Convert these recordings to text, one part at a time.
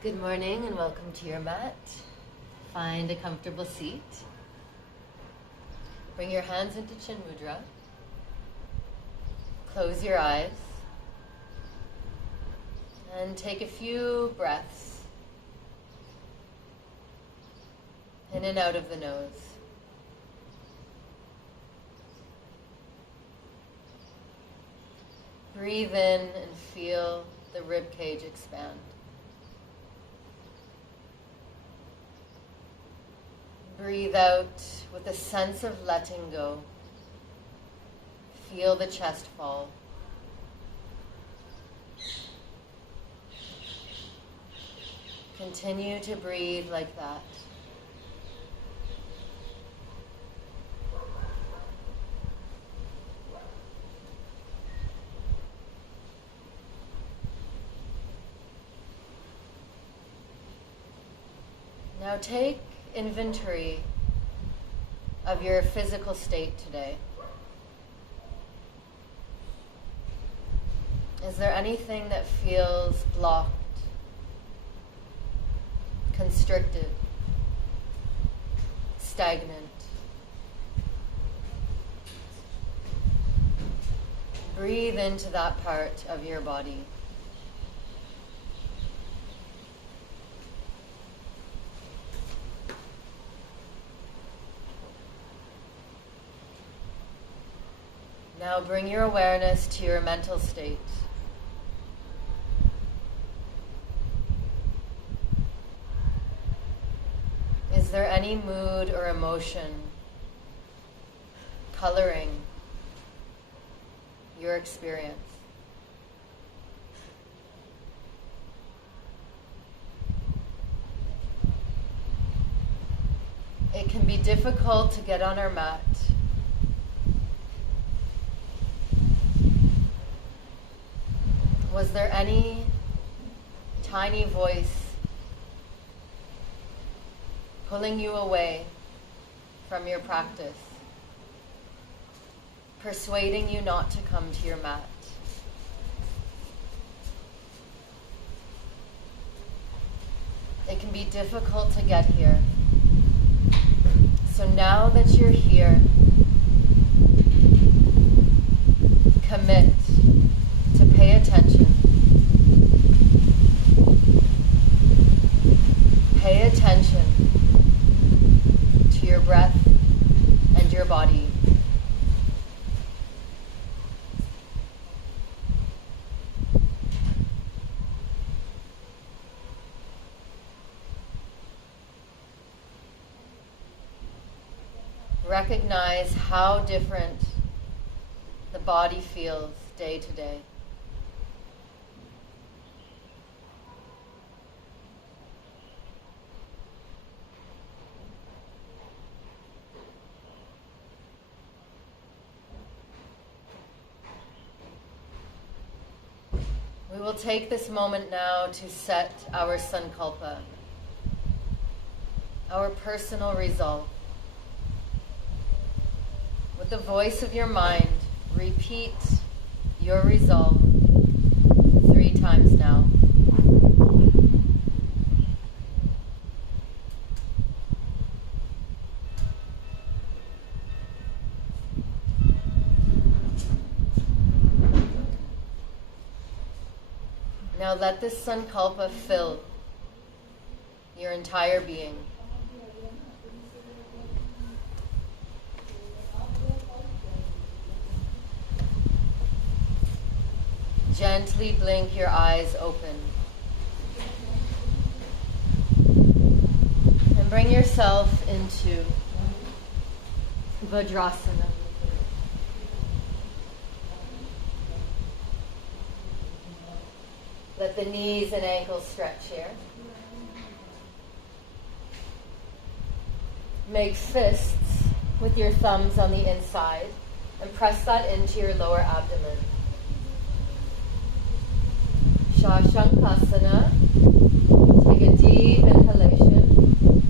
Good morning and welcome to your mat. Find a comfortable seat. Bring your hands into Chin Mudra. Close your eyes. And take a few breaths in and out of the nose. Breathe in and feel the rib cage expand. Breathe out with a sense of letting go. Feel the chest fall. Continue to breathe like that. Now take inventory of your physical state today. Is there anything that feels blocked, constricted, stagnant? Breathe into that part of your body. Now bring your awareness to your mental state. Is there any mood or emotion coloring your experience? It can be difficult to get on our mat. Was there any tiny voice pulling you away from your practice, persuading you not to come to your mat? It can be difficult to get here. So now that you're here, commit to pay attention. Pay attention to your breath and your body. Recognize how different the body feels day to day. We will take this moment now to set our sankalpa, our personal resolve. With the voice of your mind, repeat your resolve 3 times now. Now let this sankalpa fill your entire being. Gently blink your eyes open. And bring yourself into Vajrasana. Let the knees and ankles stretch here. Make fists with your thumbs on the inside and press that into your lower abdomen. Shashankasana. Take a deep inhalation.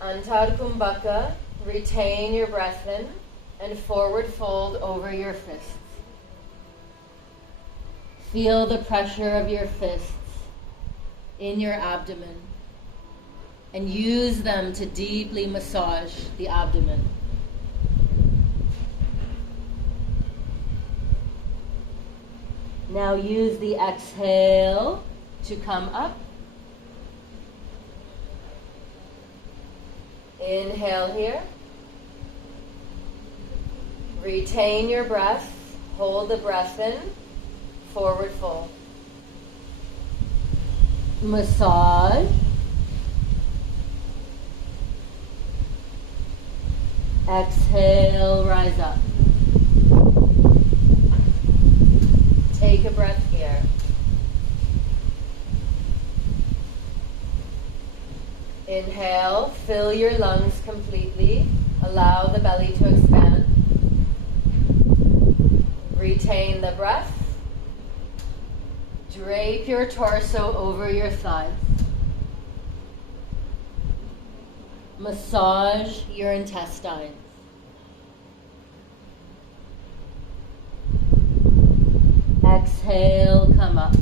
Antar Kumbhaka. Retain your breath in and forward fold over your fists. Feel the pressure of your fists in your abdomen and use them to deeply massage the abdomen. Now use the exhale to come up. Inhale here. Retain your breath. Hold the breath in. Forward fold. Massage. Exhale, rise up. Take a breath here. Inhale, fill your lungs completely. Allow the belly to expand. Retain the breath. Drape your torso over your thighs. Massage your intestines. Exhale, come up.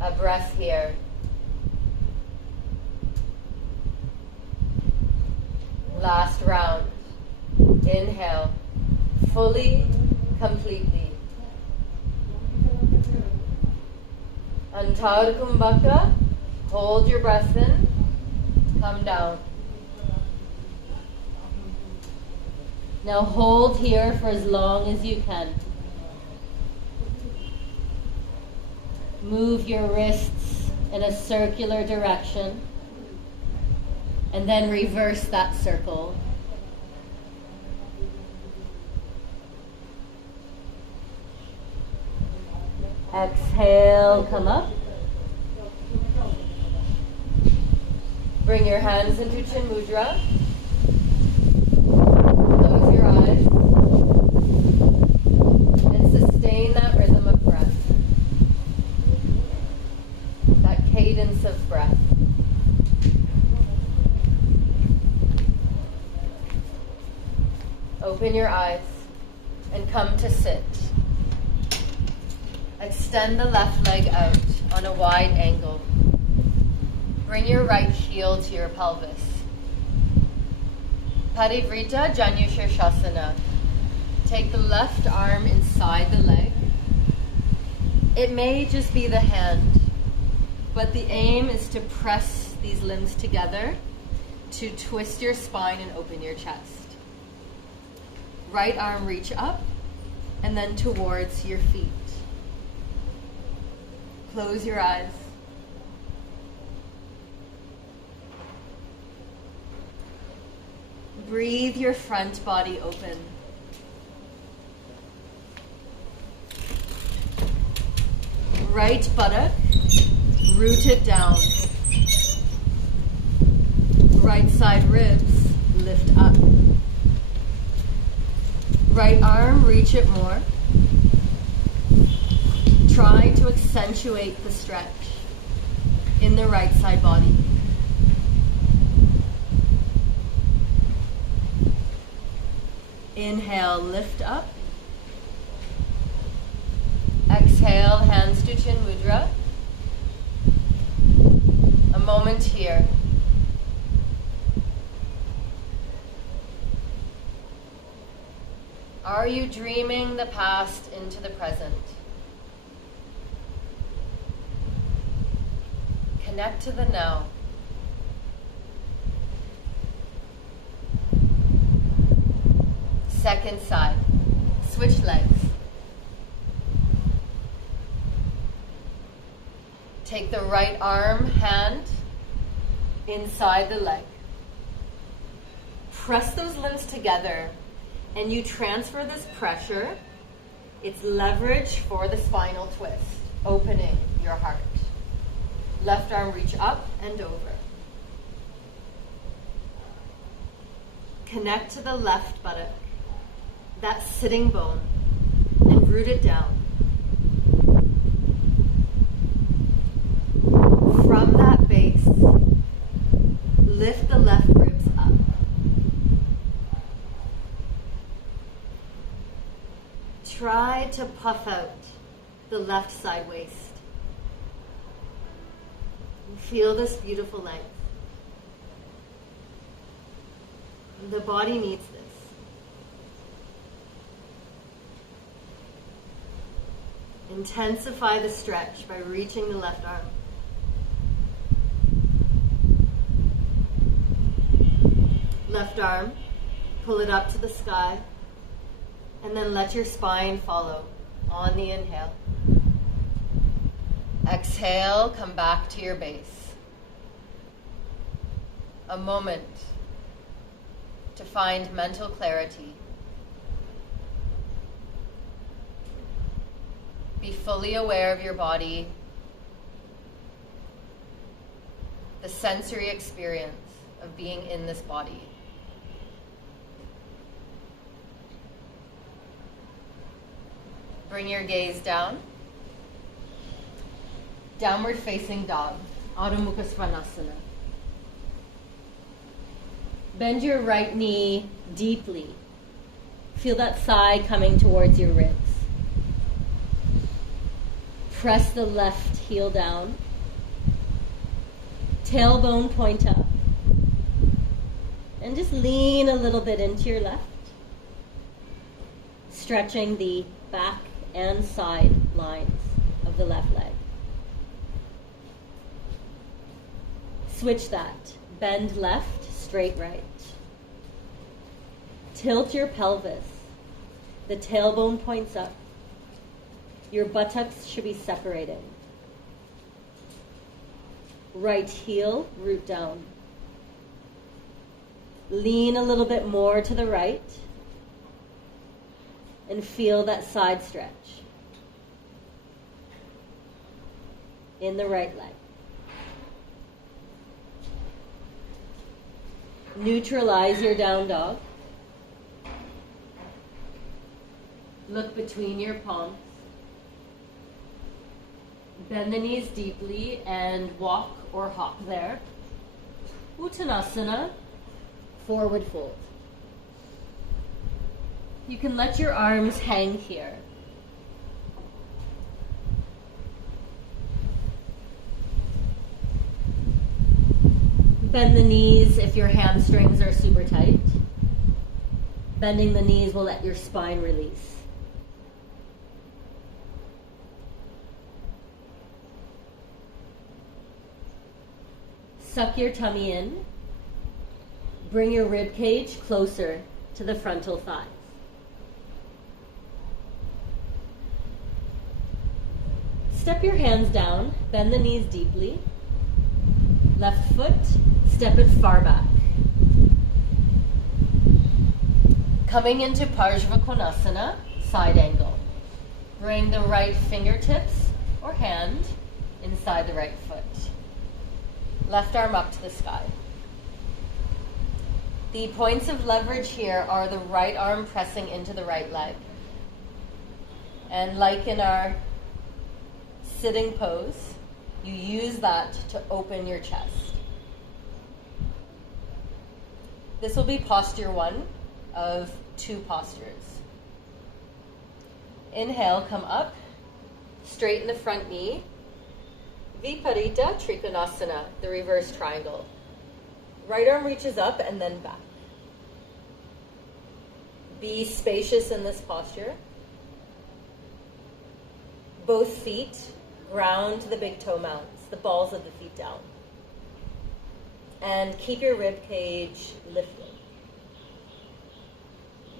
A breath here. Last round. Inhale, fully, completely. Antar Kumbhaka, hold your breath in, come down. Now hold here for as long as you can. Move your wrists in a circular direction and then reverse that circle. Exhale, come up. Bring your hands into Chin Mudra. Close your eyes. And sustain that rhythm of breath. That cadence of breath. Open your eyes and come to sit. Extend the left leg out on a wide angle. Bring your right heel to your pelvis. Parivrita Janu Shirshasana. Take the left arm inside the leg. It may just be the hand, but the aim is to press these limbs together to twist your spine and open your chest. Right arm reach up and then towards your feet. Close your eyes. Breathe your front body open. Right buttock rooted down. Right side ribs lift up. Right arm, reach it more. Try to accentuate the stretch in the right side body. Inhale, lift up. Exhale, hands to Chin Mudra. A moment here. Are you dreaming the past into the present? Connect to the now. Second side. Switch legs. Take the right arm, hand inside the leg. Press those limbs together and you transfer this pressure. It's leverage for the spinal twist, opening your heart. Left arm reach up and over. Connect to the left buttock, that sitting bone, and root it down. From that base, lift the left ribs up. try to puff out the left side waist. And feel this beautiful length. The body needs this. Intensify the stretch by reaching the left arm. Left arm, pull it up to the sky, and then let your spine follow on the inhale. Exhale, come back to your base. A moment to find mental clarity. Be fully aware of your body, the sensory experience of being in this body. Bring your gaze down. Downward facing dog, Adho Mukha Svanasana. Bend your right knee deeply. Feel that thigh coming towards your ribs. Press the left heel down. Tailbone point up. And just lean a little bit into your left. Stretching the back and side lines of the left leg. Switch that. Bend left, straight right. Tilt your pelvis. The tailbone points up. Your buttocks should be separated. Right heel, root down. Lean a little bit more to the right. And feel that side stretch in the right leg. Neutralize your down dog. Look between your palms. Bend the knees deeply and walk or hop there. Uttanasana, forward fold. You can let your arms hang here. Bend the knees if your hamstrings are super tight. Bending the knees will let your spine release. Suck your tummy in. Bring your rib cage closer to the frontal thighs. Step your hands down, bend the knees deeply. Left foot, step it far back. Coming into Parshva Konasana, side angle. Bring the right fingertips or hand inside the right foot. Left arm up to the sky. The points of leverage here are the right arm pressing into the right leg. And like in our sitting pose, you use that to open your chest. This will be posture 1 of 2 postures. Inhale, come up, straighten the front knee. Viparita Trikonasana, the reverse triangle. Right arm reaches up and then back. Be spacious in this posture. Both feet ground the big toe mounts, the balls of the feet down. And keep your rib cage lifted.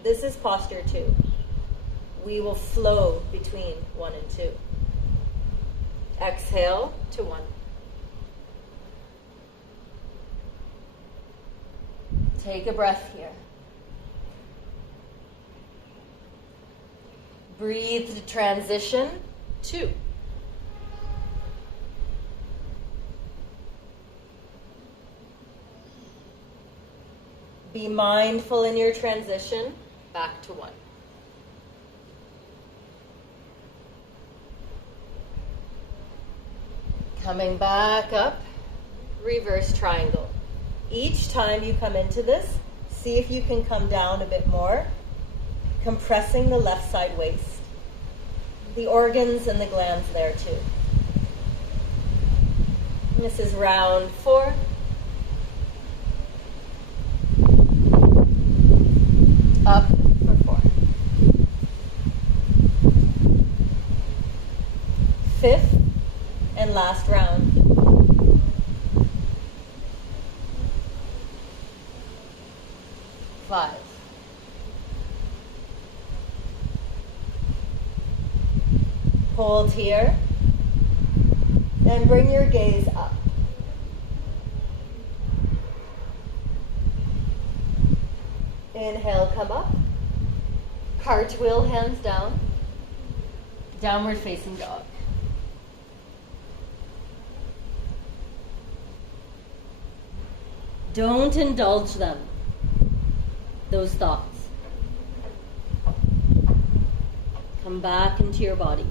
This is posture 2. We will flow between 1 and 2. Exhale to 1. Take a breath here. Breathe to transition 2. Be mindful in your transition back to 1. Coming back up, reverse triangle. Each time you come into this, see if you can come down a bit more, compressing the left side waist. the organs and the glands there too. And this is round 4. Up for 4. 5th and last round. 5. Hold here and bring your gaze up. Inhale, come up. Cartwheel, hands down. Downward facing dog. Don't indulge them, those thoughts. Come back into your body.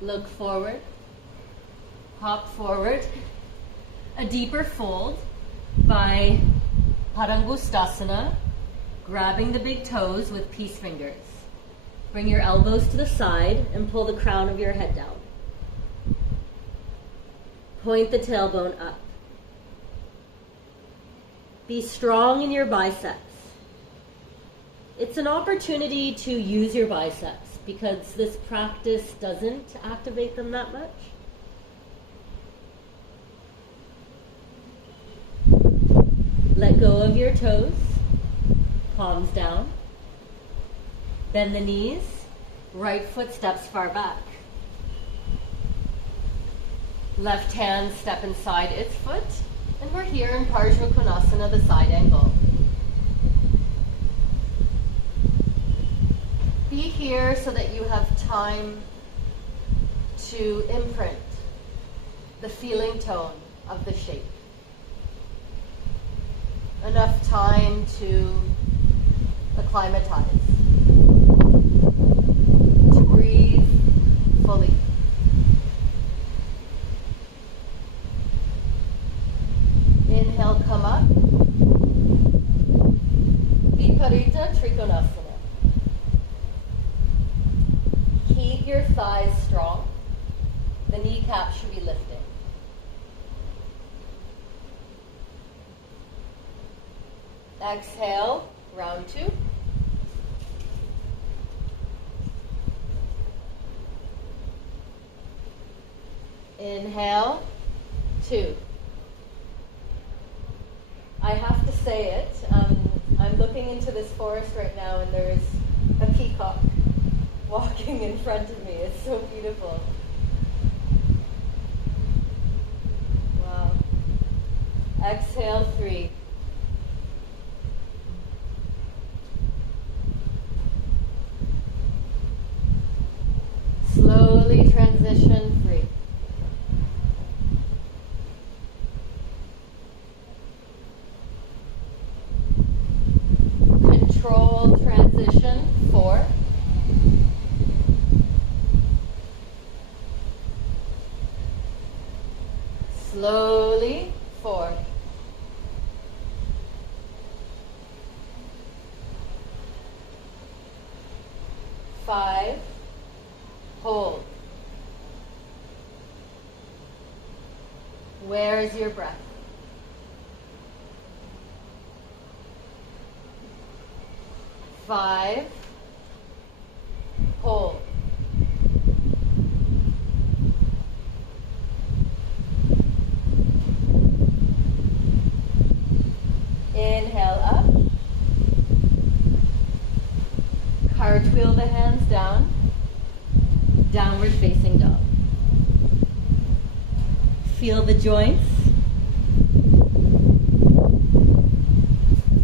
Look forward. Hop forward. A deeper fold by Padangusthasana, grabbing the big toes with peace fingers. Bring your elbows to the side and pull the crown of your head down. Point the tailbone up. Be strong in your biceps. It's an opportunity to use your biceps because this practice doesn't activate them that much. Let go of your toes, palms down. Bend the knees, right foot steps far back. Left hand step inside its foot, and we're here in Parshva Konasana, the side angle. Be here so that you have time to imprint the feeling tone of the shape. Enough time to acclimatize, to breathe fully. Inhale, come up. Viparita Trikonasana. Keep your thighs strong. The kneecap should be lifting. Exhale, round 2. Inhale, 2. I have to say it. I'm looking into this forest right now and there's a peacock walking in front of me. It's so beautiful. Wow. Exhale, 3. Slowly transition 3. Control transition 4. Slowly 4. 5. Hold. Where is your breath? 5. Hold. Inhale up. Cartwheel the hands down. Downward facing dog. Feel the joints,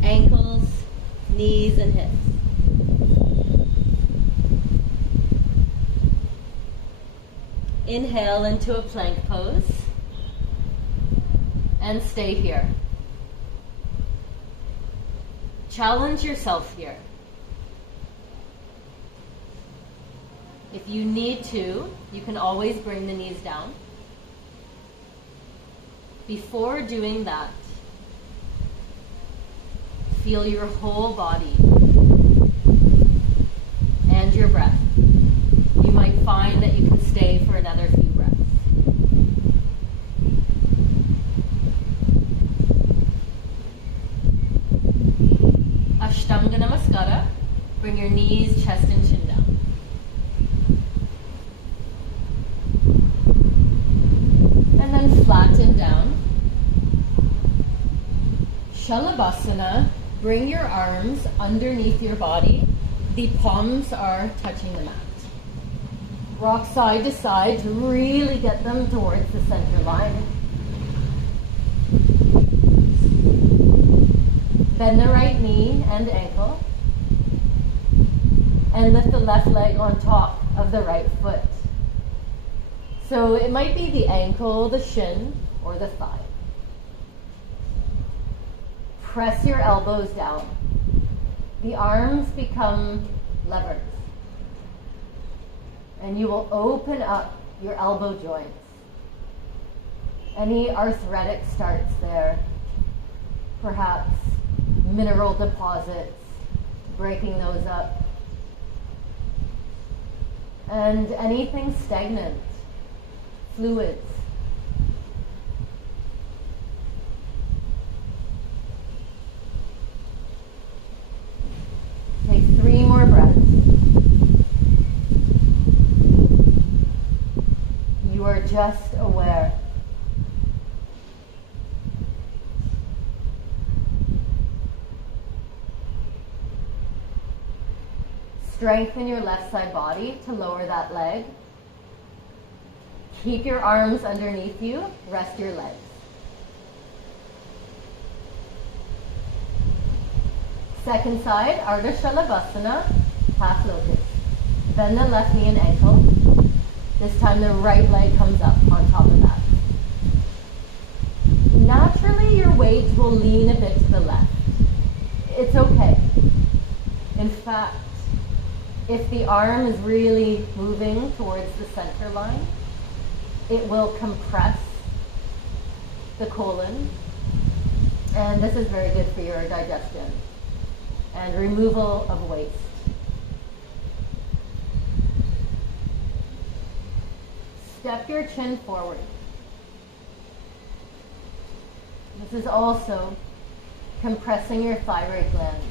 ankles, knees, and hips. Inhale into a plank pose and stay here. Challenge yourself here. If you need to, you can always bring the knees down. Before doing that, feel your whole body and your breath. You might find that you can stay for another few breaths. Ashtanga Namaskara. Bring your knees, chest, and chin down. And then flatten down. Shalabhasana. Bring your arms underneath your body. The palms are touching the mat. Rock side to side to really get them towards the center line. Bend the right knee and ankle. And lift the left leg on top of the right foot. So it might be the ankle, the shin, or the thigh. Press your elbows down. The arms become levers. And you will open up your elbow joints. Any arthritic starts there. Perhaps mineral deposits, breaking those up. And anything stagnant, fluids. Take 3 more breaths. You are just aware. Strengthen your left side body to lower that leg. Keep your arms underneath you. Rest your legs. Second side, Ardha Shalabhasana, half locust. Bend the left knee and ankle. This time the right leg comes up on top of that. Naturally, your weight will lean a bit to the left. It's okay. In fact, if the arm is really moving towards the center line, it will compress the colon, and this is very good for your digestion and removal of waste. Step your chin forward. This is also compressing your thyroid gland.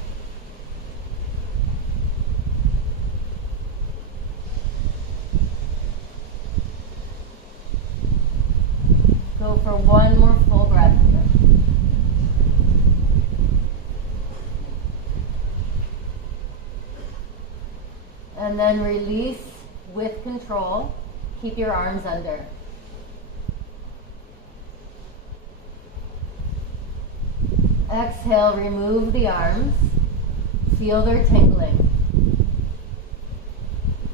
Go for 1 more full breath here. And then release with control. Keep your arms under. Exhale, remove the arms. Feel their tingling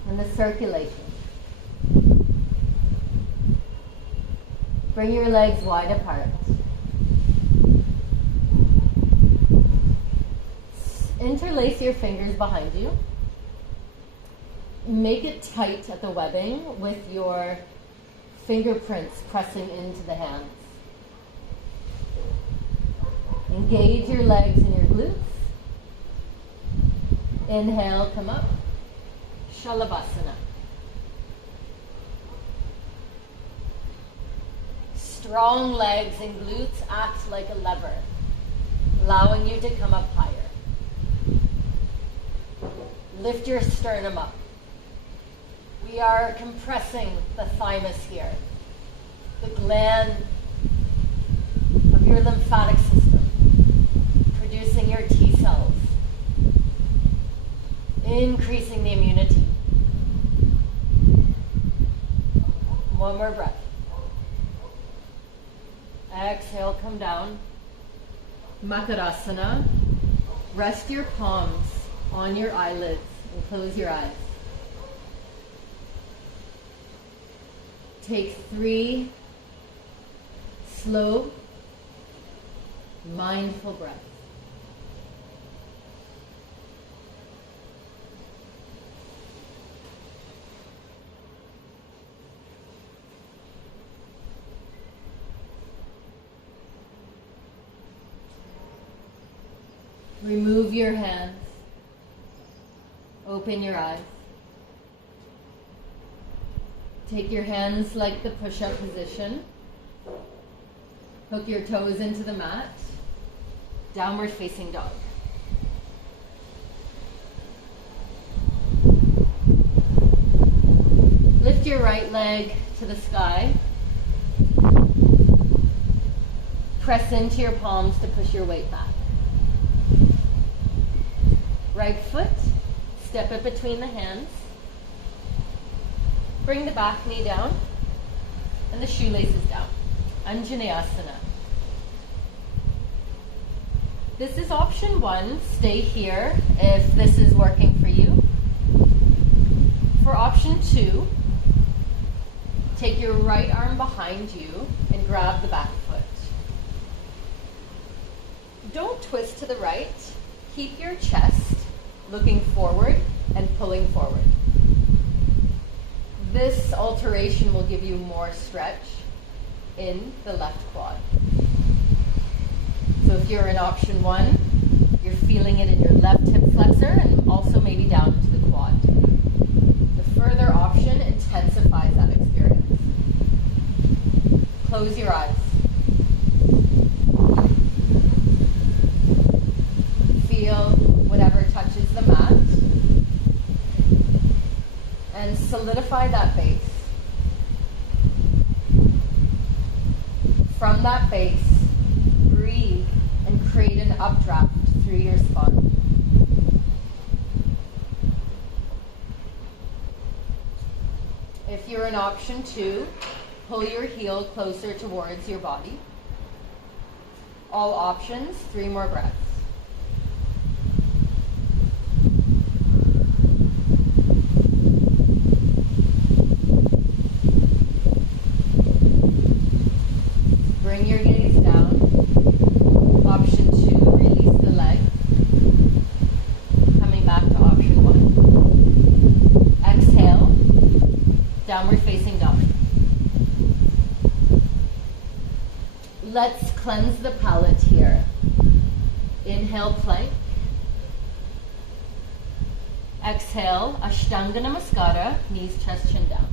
and the circulation. Bring your legs wide apart. Interlace your fingers behind you. Make it tight at the webbing with your fingerprints pressing into the hands. Engage your legs and your glutes. Inhale, come up. Shalabhasana. Strong legs and glutes act like a lever, allowing you to come up higher. Lift your sternum up. We are compressing the thymus here, the gland of your lymphatic system, producing your T cells, increasing the immunity. 1 more breath. Exhale, come down. Makarasana. Rest your palms on your eyelids and close your eyes. Take 3 slow, mindful breaths. Remove your hands. Open your eyes. Take your hands like the push-up position. Hook your toes into the mat. Downward facing dog. Lift your right leg to the sky. Press into your palms to push your weight back. Right foot, step it between the hands. Bring the back knee down and the shoelaces down. Anjaneyasana. This is option 1. Stay here if this is working for you. For option 2, take your right arm behind you and grab the back foot. Don't twist to the right. Keep your chest looking forward and pulling forward. This alteration will give you more stretch in the left quad. So if you're in option 1, you're feeling it in your left hip flexor and also maybe down into the quad. The further option intensifies that experience. Close your eyes. Feel whatever touches the mat. And solidify that base. From that base, breathe and create an updraft through your spine. If you're in option 2, pull your heel closer towards your body. All options, 3 more breaths. Bring your gaze down. Option 2, release the leg. Coming back to option 1. Exhale, downward facing dog. Let's cleanse the palate here. Inhale, plank. Exhale, Ashtanga Namaskara, knees, chest, chin down.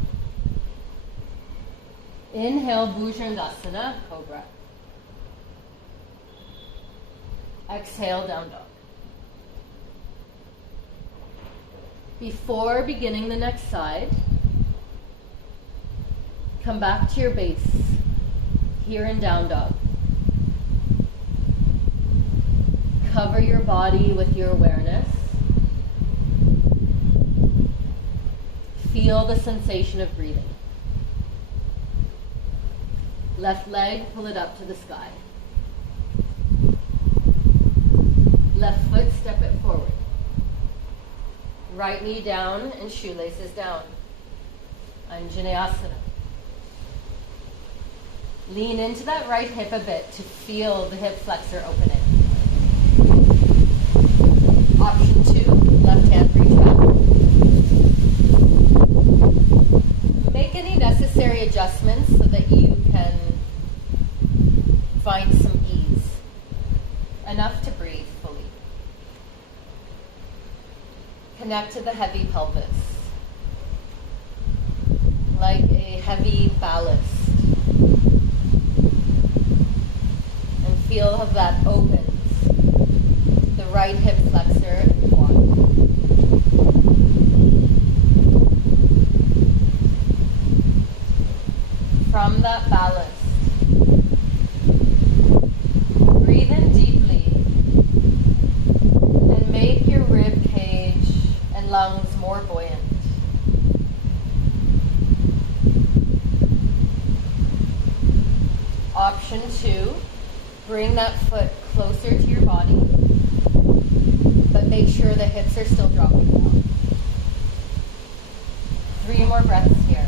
Inhale, Bhujangasana, Cobra. Exhale, down dog. Before beginning the next side, come back to your base, here in down dog. Cover your body with your awareness. Feel the sensation of breathing. Left leg, pull it up to the sky. Left foot, step it forward. Right knee down and shoelaces down. Anjaneyasana. Lean into that right hip a bit to feel the hip flexor opening. Option 2, left hand reach back. Make any necessary adjustments so that you can find some ease. Enough to breathe fully. Connect to the heavy pelvis. Like a heavy ballast. And feel how that opens the right hip flexor and quad. From that ballast, breathe in deeply and make your rib cage and lungs more buoyant. Option 2, bring that foot closer to your body, but make sure the hips are still dropping down. 3 more breaths here.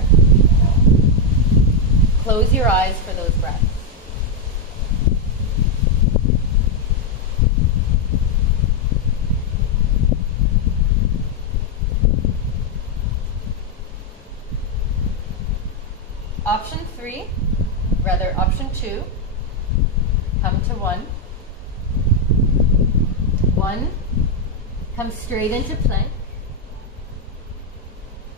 Close your eyes for those breaths. Option 2, come to 1. 1, Come straight into plank.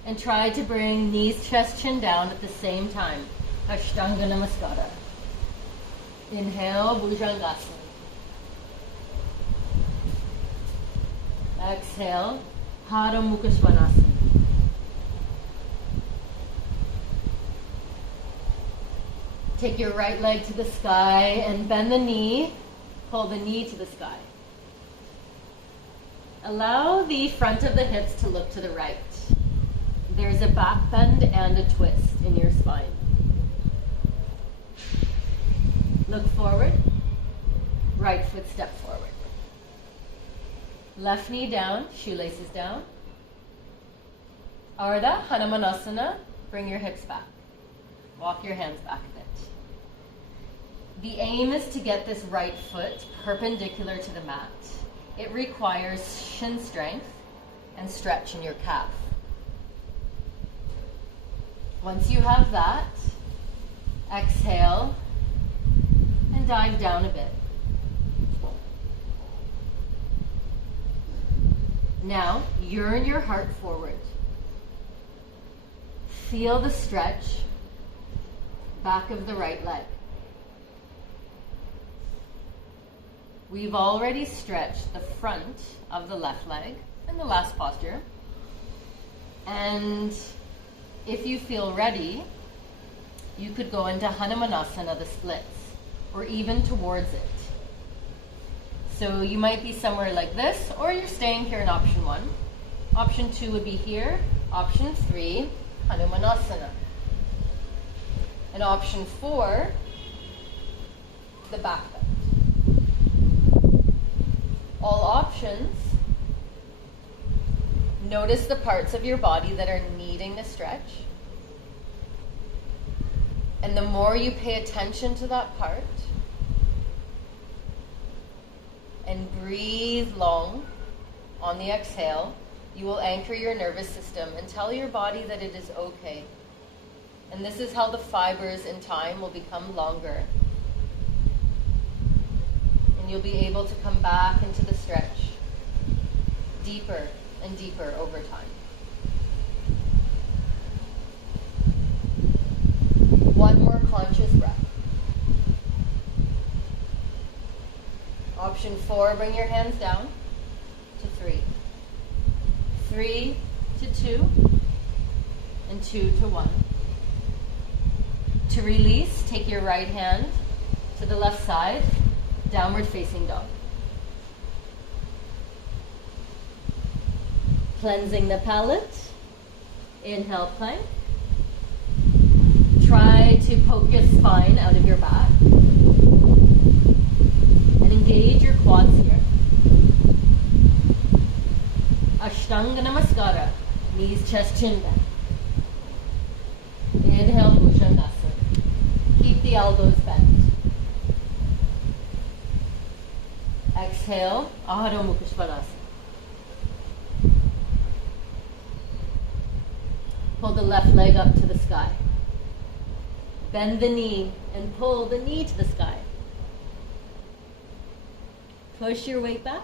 And try to bring knees, chest, chin down at the same time. Ashtanga Namaskara. Inhale, Bhujangasana. Exhale, Hadha Mukha Svanasana. Take your right leg to the sky and bend the knee. Pull the knee to the sky. Allow the front of the hips to look to the right. There's a back bend and a twist in your spine. Look forward. Right foot step forward. Left knee down, shoelaces down. Ardha Hanumanasana. Bring your hips back. Walk your hands back a bit. The aim is to get this right foot perpendicular to the mat. It requires shin strength and stretch in your calf. Once you have that, exhale and dive down a bit. Now, yearn your heart forward. Feel the stretch back of the right leg. We've already stretched the front of the left leg in the last posture. And if you feel ready, you could go into Hanumanasana, the splits, or even towards it. So you might be somewhere like this, or you're staying here in option 1. Option 2 would be here. Option 3, Hanumanasana. And option 4, the back bend. All options, notice the parts of your body that are needing the stretch. And the more you pay attention to that part and breathe long on the exhale, you will anchor your nervous system and tell your body that it is okay. And this is how the fibers in time will become longer. And you'll be able to come back into the stretch deeper and deeper over time. One more conscious breath. Option 4, bring your hands down to 3. 3 to 2 and 2 to 1. To release, take your right hand to the left side, downward facing dog. Cleansing the palate. Inhale, plank. Try to poke your spine out of your back. And engage your quads here. Ashtanga Namaskara. Knees, chest, chin back. Inhale, Bhujangasana. Keep the elbows bent. Exhale, Adho Mukha Svanasana. Pull the left leg up to the sky. Bend the knee and pull the knee to the sky. Push your weight back.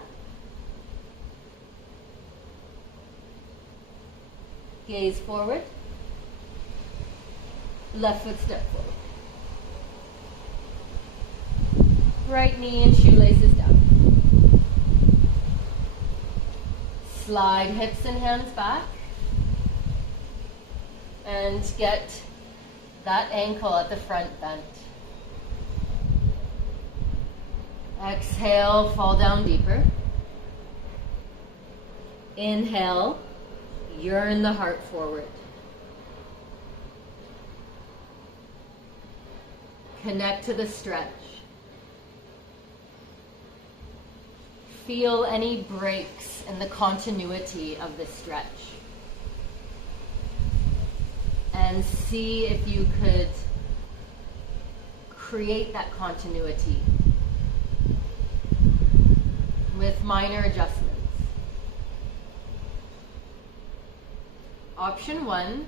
Gaze forward. Left foot step forward. Right knee and shoelaces down. Slide hips and hands back. And get that ankle at the front bent. Exhale, fall down deeper. Inhale, yearn the heart forward. Connect to the stretch. Feel any breaks in the continuity of the stretch. And see if you could create that continuity with minor adjustments. Option 1,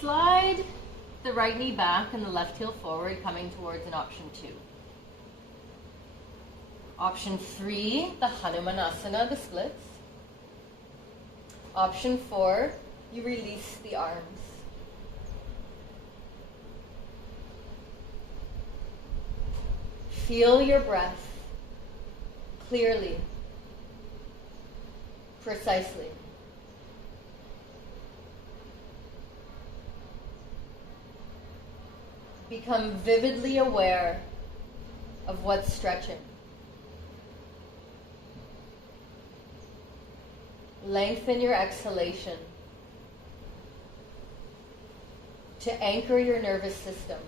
slide the right knee back and the left heel forward, coming towards an option 2. Option 3, the Hanumanasana, the splits. Option 4, you release the arms. Feel your breath clearly, precisely. Become vividly aware of what's stretching. Lengthen your exhalation to anchor your nervous system.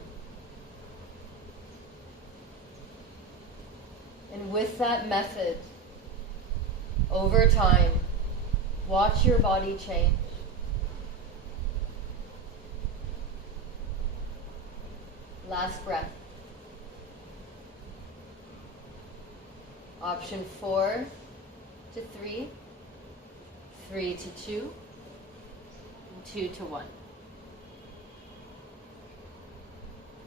And with that method, over time, watch your body change. Last breath. Option 4 to 3, 3 to 2, and 2 to 1.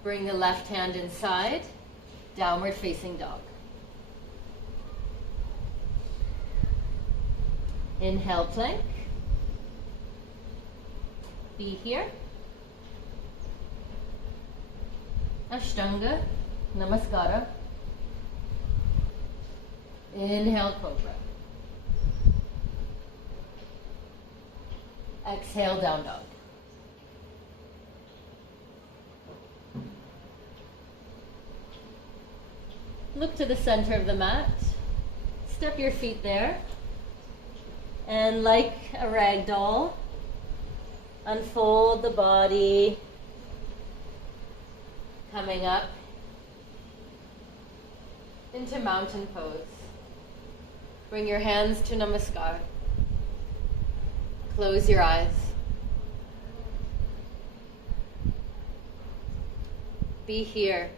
Bring the left hand inside, downward facing dog. Inhale, plank. Be here. Ashtanga, Namaskara. Inhale, Cobra. Exhale, Down Dog. Look to the center of the mat. Step your feet there. And like a rag doll, unfold the body, coming up into mountain pose. Bring your hands to Namaskar. Close your eyes. Be here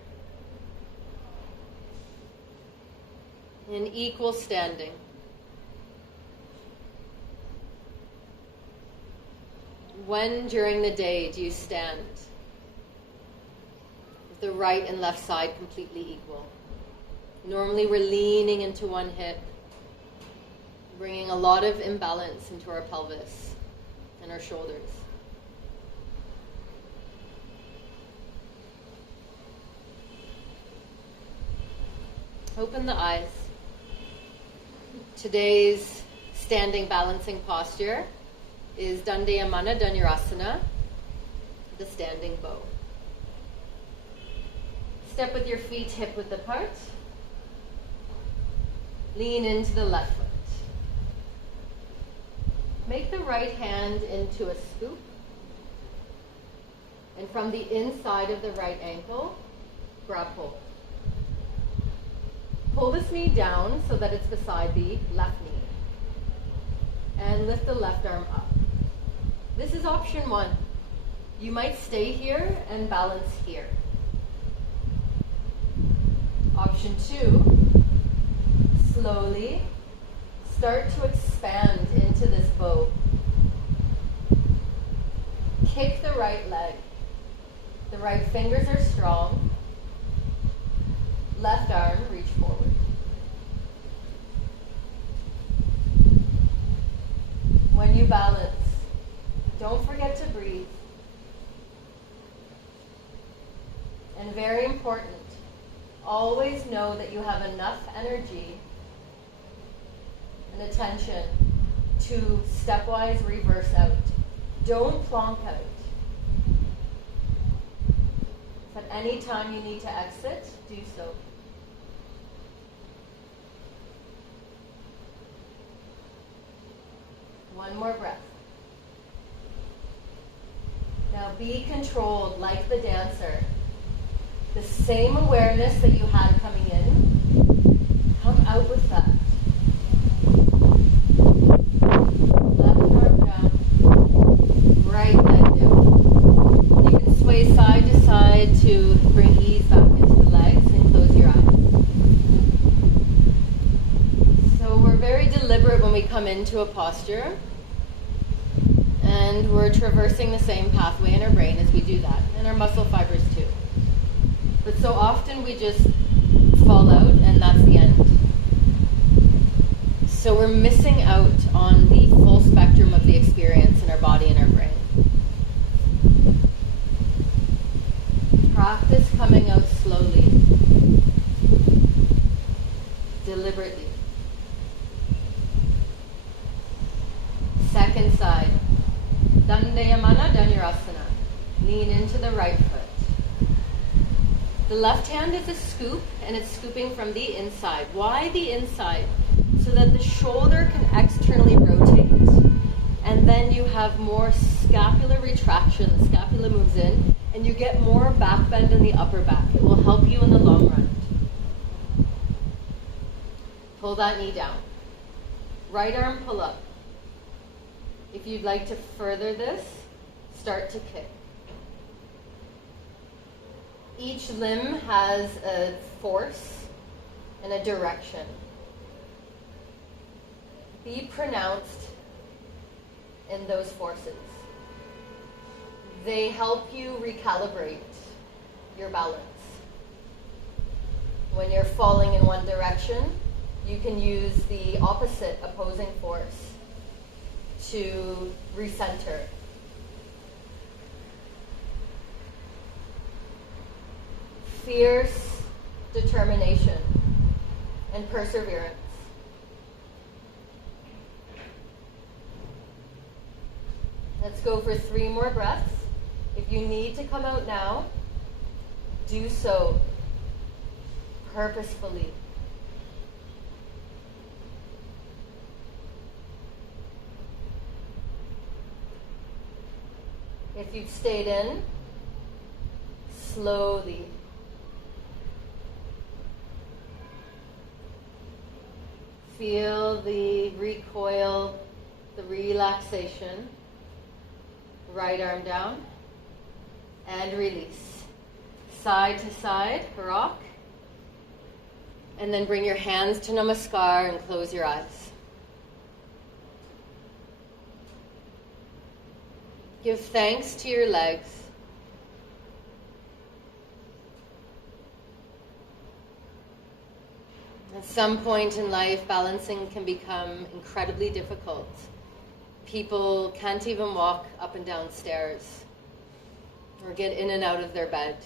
in equal standing. When during the day do you stand with the right and left side completely equal? Normally we're leaning into one hip, bringing a lot of imbalance into our pelvis and our shoulders. Open the eyes. Today's standing balancing posture is Dandayamana Dhanurasana, the standing bow. Step with your feet hip width apart. Lean into the left foot. Make the right hand into a scoop. And from the inside of the right ankle, grab hold. Pull this knee down so that it's beside the left knee. And lift the left arm up. This is option 1. You might stay here and balance here. Option 2, slowly start to expand into this bow. Kick the right leg. The right fingers are strong. Left arm, reach forward. When you balance, don't forget to breathe. And very important, always know that you have enough energy and attention to stepwise reverse out. Don't plonk out. If at any time you need to exit, do so. One more breath. Now be controlled like the dancer. The same awareness that you had coming in, come out with that. Left arm down, right leg down. You can sway side to side to bring ease back into the legs and close your eyes. So we're very deliberate when we come into a posture. And we're traversing the same pathway in our brain as we do that, and our muscle fibers too. But so often we just fall out, and that's the end. So we're missing out on the full spectrum of the experience in our body and our brain. Practice coming out slowly, deliberately. Second side. Dandayamana Dhanurasana. Lean into the right foot. The left hand is a scoop, and it's scooping from the inside. Why the inside? So that the shoulder can externally rotate, and then you have more scapular retraction. The scapula moves in, and you get more back bend in the upper back. It will help you in the long run. Pull that knee down. Right arm pull up. If you'd like to further this, start to kick. Each limb has a force and a direction. Be pronounced in those forces. They help you recalibrate your balance. When you're falling in one direction, you can use the opposite opposing force to recenter. Fierce determination and perseverance. Let's go for 3 more breaths. If you need to come out now, do so purposefully. If you've stayed in, slowly. Feel the recoil, the relaxation. Right arm down and release. Side to side, rock. And then bring your hands to Namaskar and close your eyes. Give thanks to your legs. At some point in life, balancing can become incredibly difficult. People can't even walk up and down stairs or get in and out of their bed.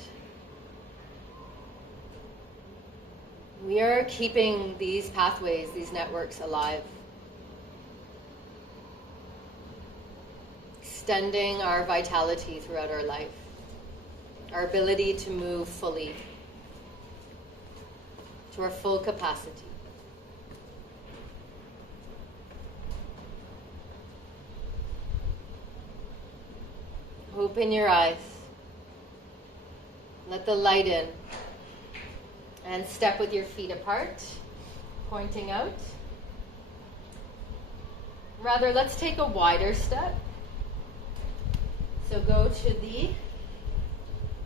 We are keeping these pathways, these networks alive. Extending our vitality throughout our life. Our ability to move fully to our full capacity. Open your eyes. Let the light in. And step with your feet apart, pointing out. Rather, let's take a wider step. So go to the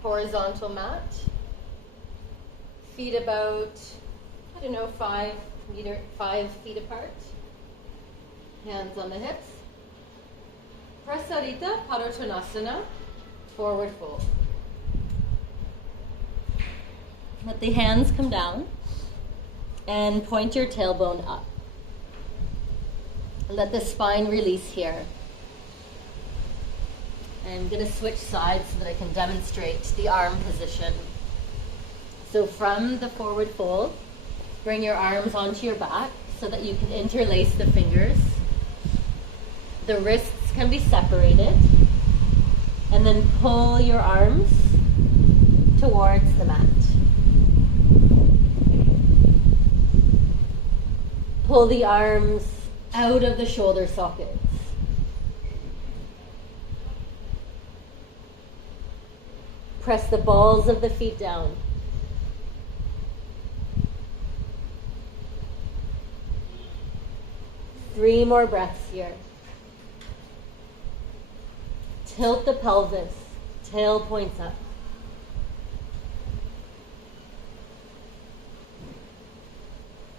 horizontal mat. Feet about, 5 feet apart. Hands on the hips. Prasarita Padottanasana, forward fold. Let the hands come down and point your tailbone up. Let the spine release here. I'm going to switch sides so that I can demonstrate the arm position. So from the forward fold, bring your arms onto your back so that you can interlace the fingers. The wrists can be separated. And then pull your arms towards the mat. Pull the arms out of the shoulder sockets. Press the balls of the feet down. Three more breaths here. Tilt the pelvis, tail points up.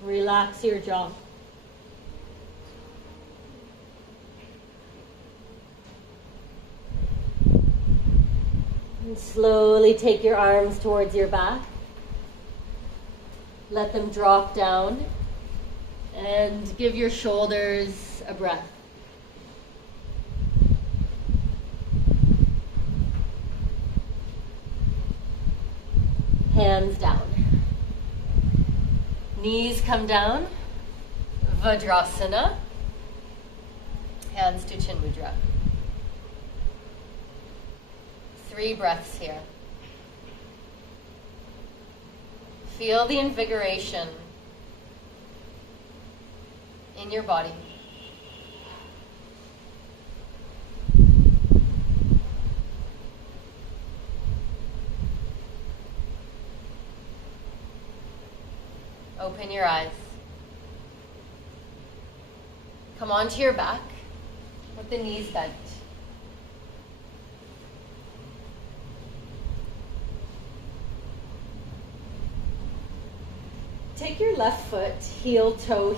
Relax your jaw. And slowly take your arms towards your back. Let them drop down. And give your shoulders a breath. Hands down. Knees come down. Vajrasana. Hands to Chin Mudra. 3 breaths here. Feel the invigoration in your body. Open your eyes. Come onto your back with the knees bent. Take your left foot, heel toe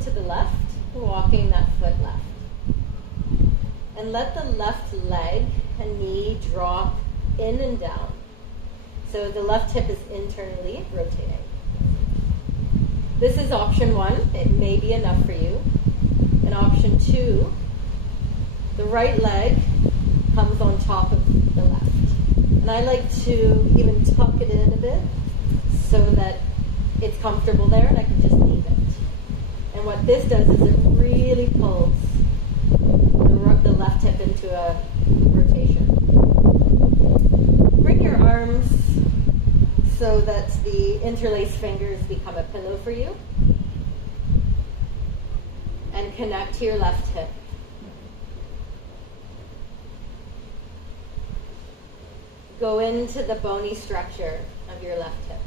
to the left, walking that foot left. And let the left leg and knee drop in and down. So the left hip is internally rotating. This is option 1. It may be enough for you. And option 2, the right leg comes on top of the left. And I like to even tuck it in a bit so that it's comfortable there and I can just leave it. And what this does is it really pulls the left hip into a rotation. Bring your arms so that the interlaced fingers become a pillow for you. And connect to your left hip. Go into the bony structure of your left hip.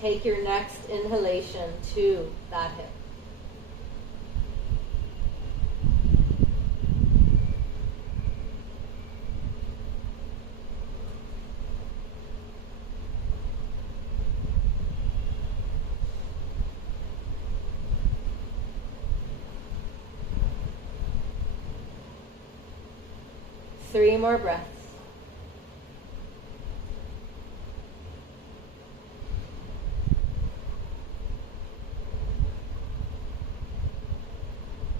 Take your next inhalation to that hip. Three more breaths.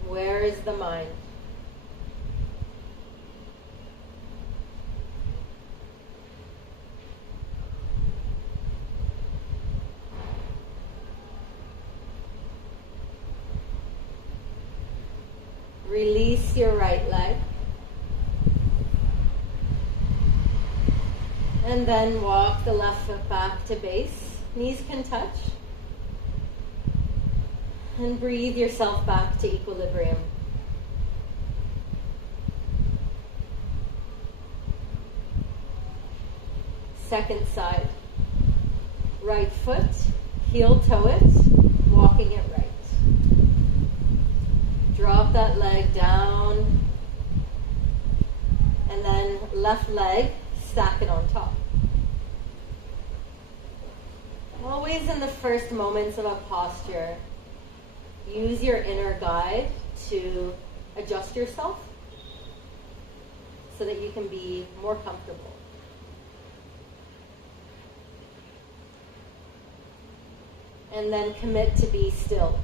Where is the mind? Release your right leg. And then walk the left foot back to base. Knees can touch. And breathe yourself back to equilibrium. Second side. Right foot, heel toe it, walking it right. Drop that leg down. And then left leg, stack it on top. Always in the first moments of a posture, use your inner guide to adjust yourself so that you can be more comfortable. And then commit to be still.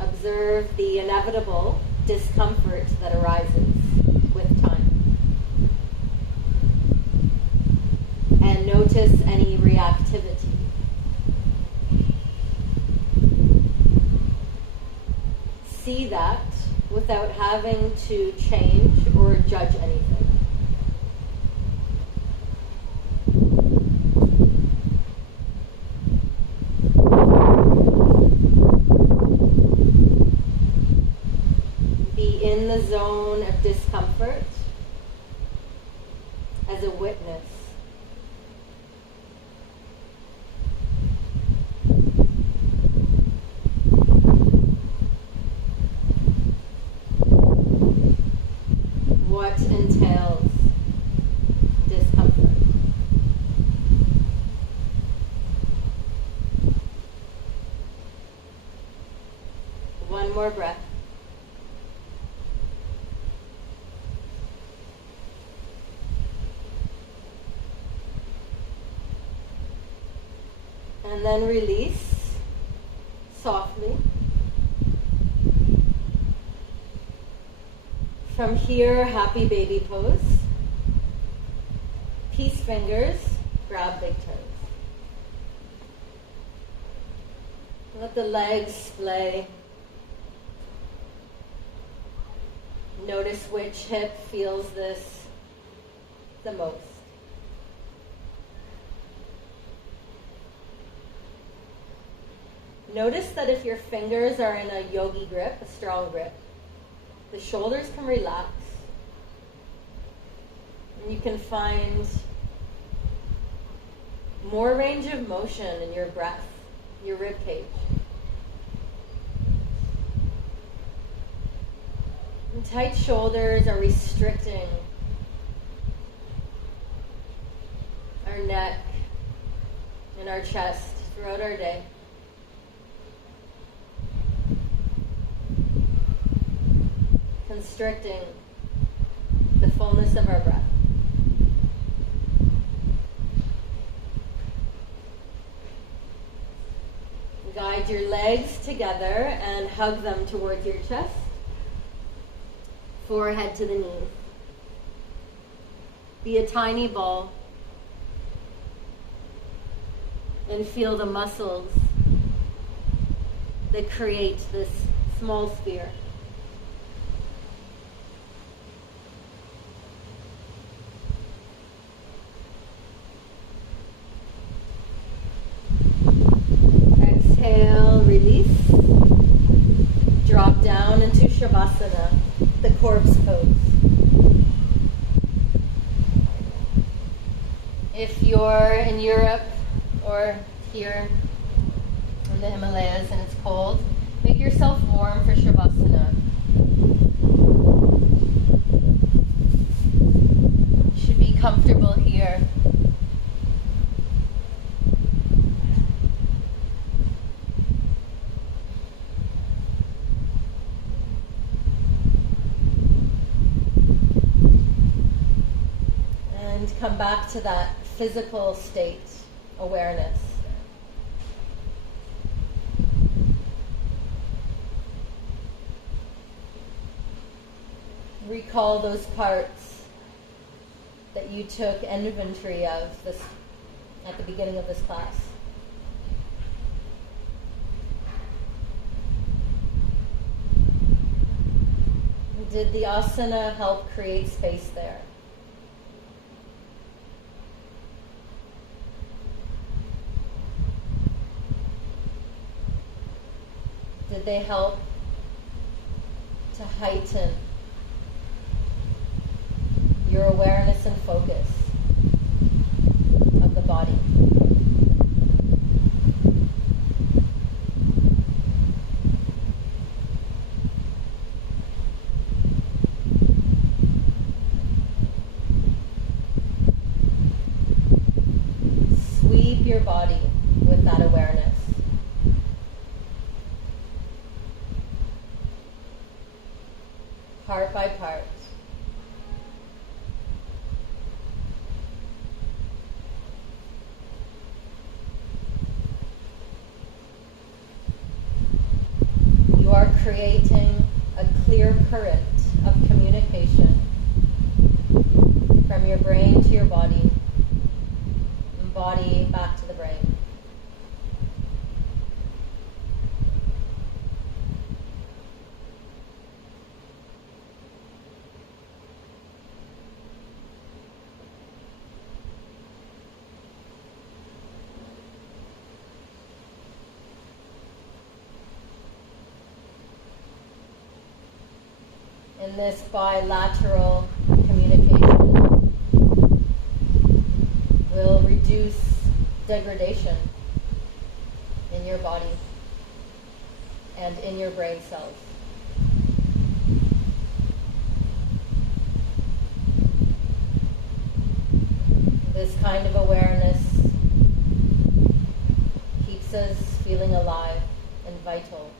Observe the inevitable discomfort that arises with time. And notice any reactivity. See that without having to change or judge anything. Be in the zone of discomfort as a witness. What entails? And then release softly. From here, happy baby pose. Peace fingers, grab big toes. Let the legs splay. Notice which hip feels this the most. Notice that if your fingers are in a yogi grip, a strong grip, the shoulders can relax. And you can find more range of motion in your breath, your rib cage. And tight shoulders are restricting our neck and our chest throughout our day. Constricting the fullness of our breath. Guide your legs together and hug them towards your chest. Forehead to the knees. Be a tiny ball and feel the muscles that create this small sphere. Exhale, release. Drop down into Savasana, the corpse pose. If you're in Europe or here in the Himalayas and it's cold, make yourself warm for Savasana. You should be comfortable here. Come back to that physical state, awareness. Recall those parts that you took inventory of this at the beginning of this class. Did the asana help create space there? Did they help to heighten your awareness and focus of the body? Sweep your body with that awareness. Part by part. You are creating a clear current of communication from your brain to your body, and body back to the brain. In this bilateral communication will reduce degradation in your body and in your brain cells. This kind of awareness keeps us feeling alive and vital.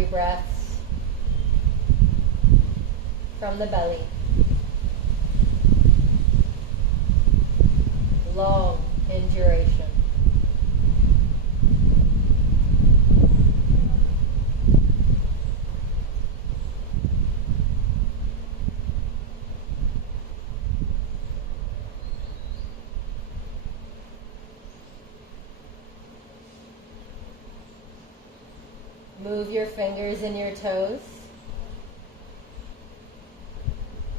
3 breaths from the belly. Long in duration. Move your fingers and your toes.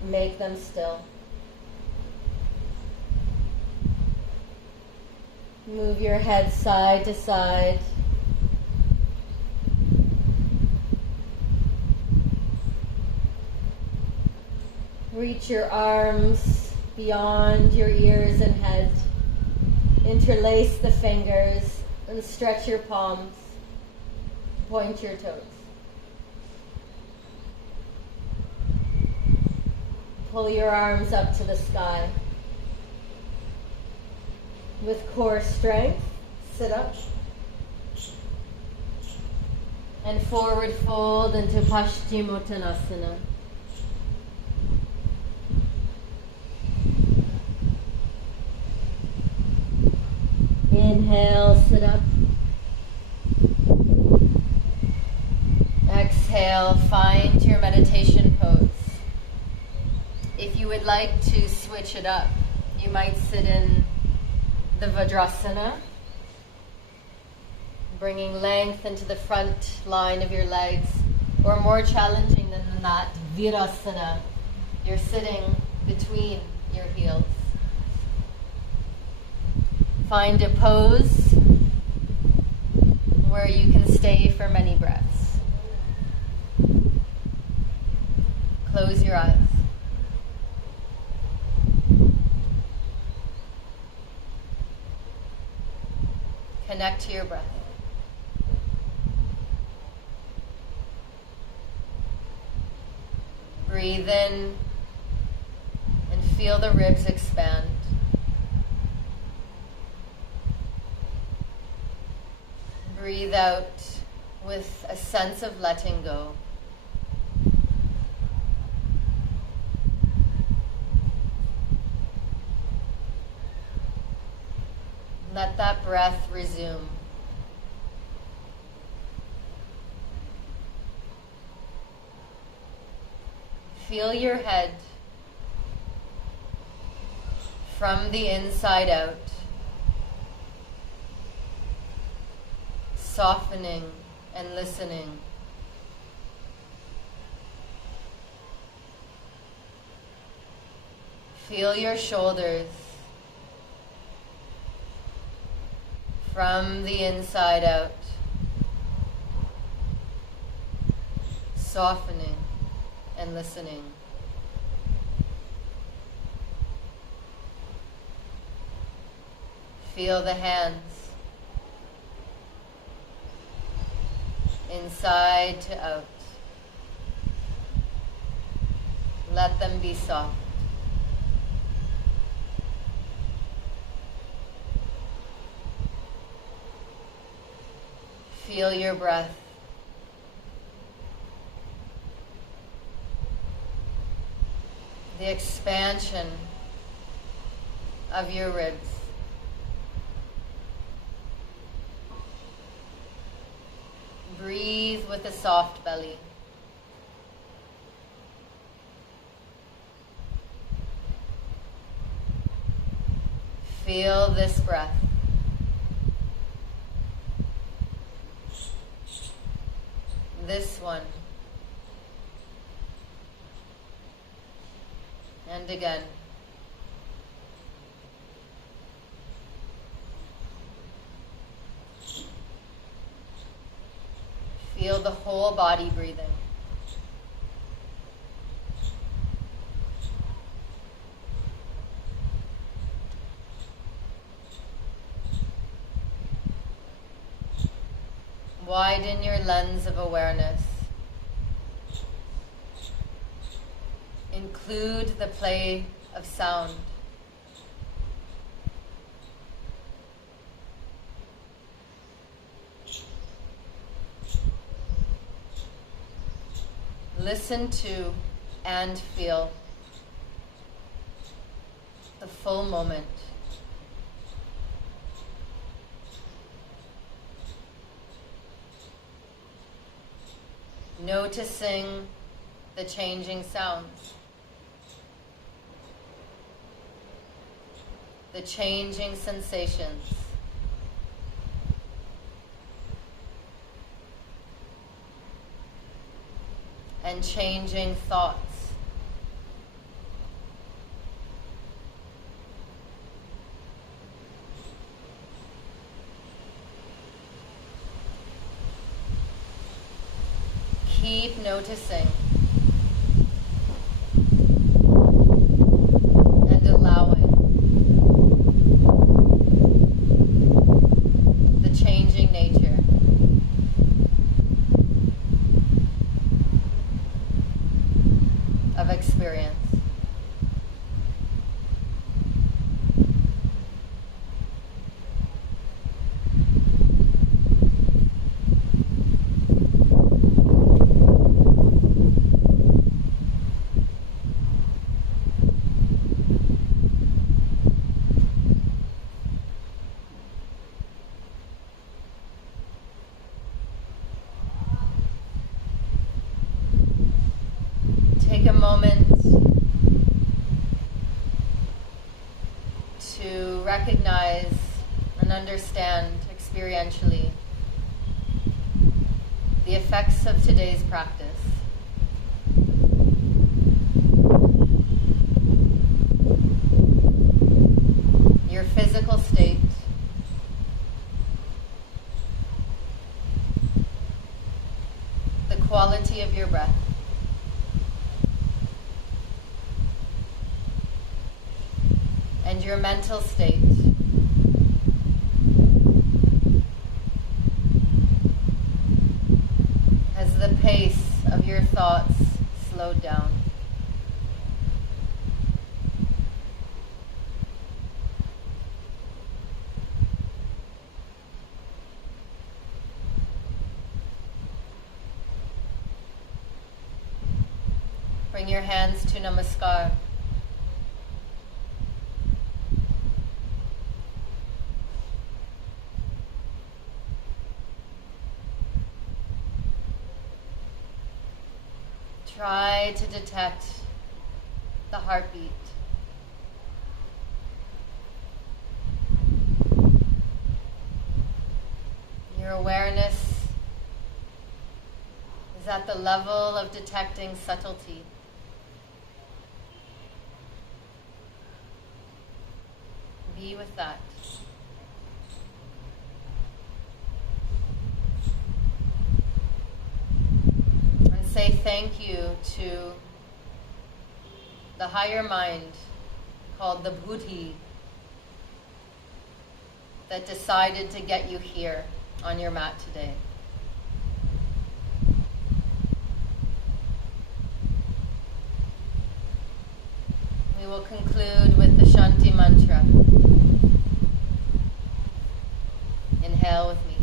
Make them still. Move your head side to side. Reach your arms beyond your ears and head. Interlace the fingers and stretch your palms. Point your toes. Pull your arms up to the sky. With core strength, sit up. And forward fold into Paschimottanasana. Inhale, sit up. Exhale, find your meditation pose. If you would like to switch it up, you might sit in the Vajrasana, bringing length into the front line of your legs, or more challenging than that, Virasana. You're sitting between your heels. Find a pose where you can stay for many breaths. Close your eyes. Connect to your breath. Breathe in and feel the ribs expand. Breathe out with a sense of letting go. Let that breath resume. Feel your head from the inside out, softening and listening. Feel your shoulders from the inside out, softening and listening. Feel the hands inside to out. Let them be soft. Feel your breath. The expansion of your ribs. Breathe with a soft belly. Feel this breath. This one. And again. Feel the whole body breathing. Widen your lens of awareness. Include the play of sound. listen to and feel the full moment. Noticing the changing sounds, the changing sensations, and changing thoughts. Keep noticing and allowing the changing nature of experience. Take a moment to recognize and understand experientially the effects of today's practice. Your physical state, the quality of your breath, and your mental state. Has the pace of your thoughts slowed down? Bring your hands to Namaskar. Try to detect the heartbeat. Your awareness is at the level of detecting subtlety. Be with that. Say thank you to the higher mind called the Buddhi that decided to get you here on your mat today. We will conclude with the Shanti mantra. Inhale with me.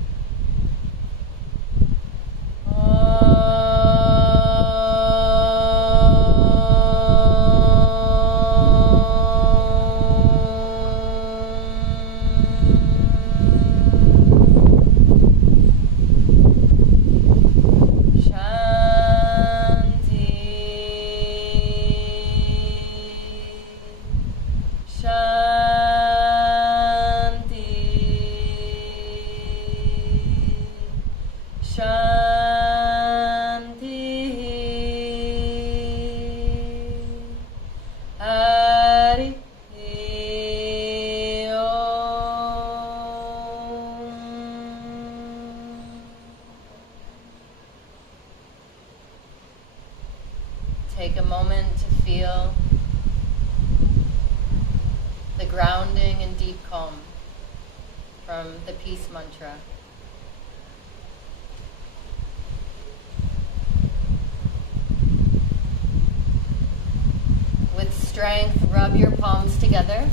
Take a moment to feel the grounding and deep calm from the peace mantra. With strength, rub your palms together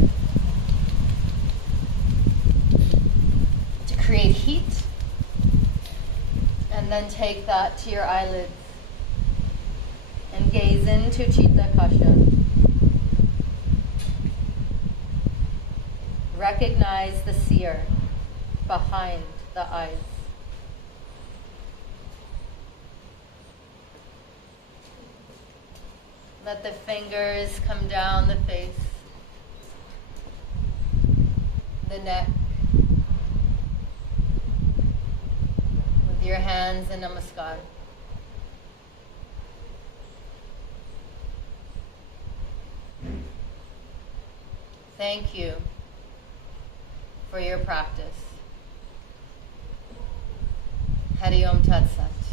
to create heat, and then take that to your eyelids. And gaze into Chitta Kasha. Recognize the seer behind the eyes. Let the fingers come down the face, the neck, with your hands in Namaskar. Thank you for your practice. Hari Om Tat Sat.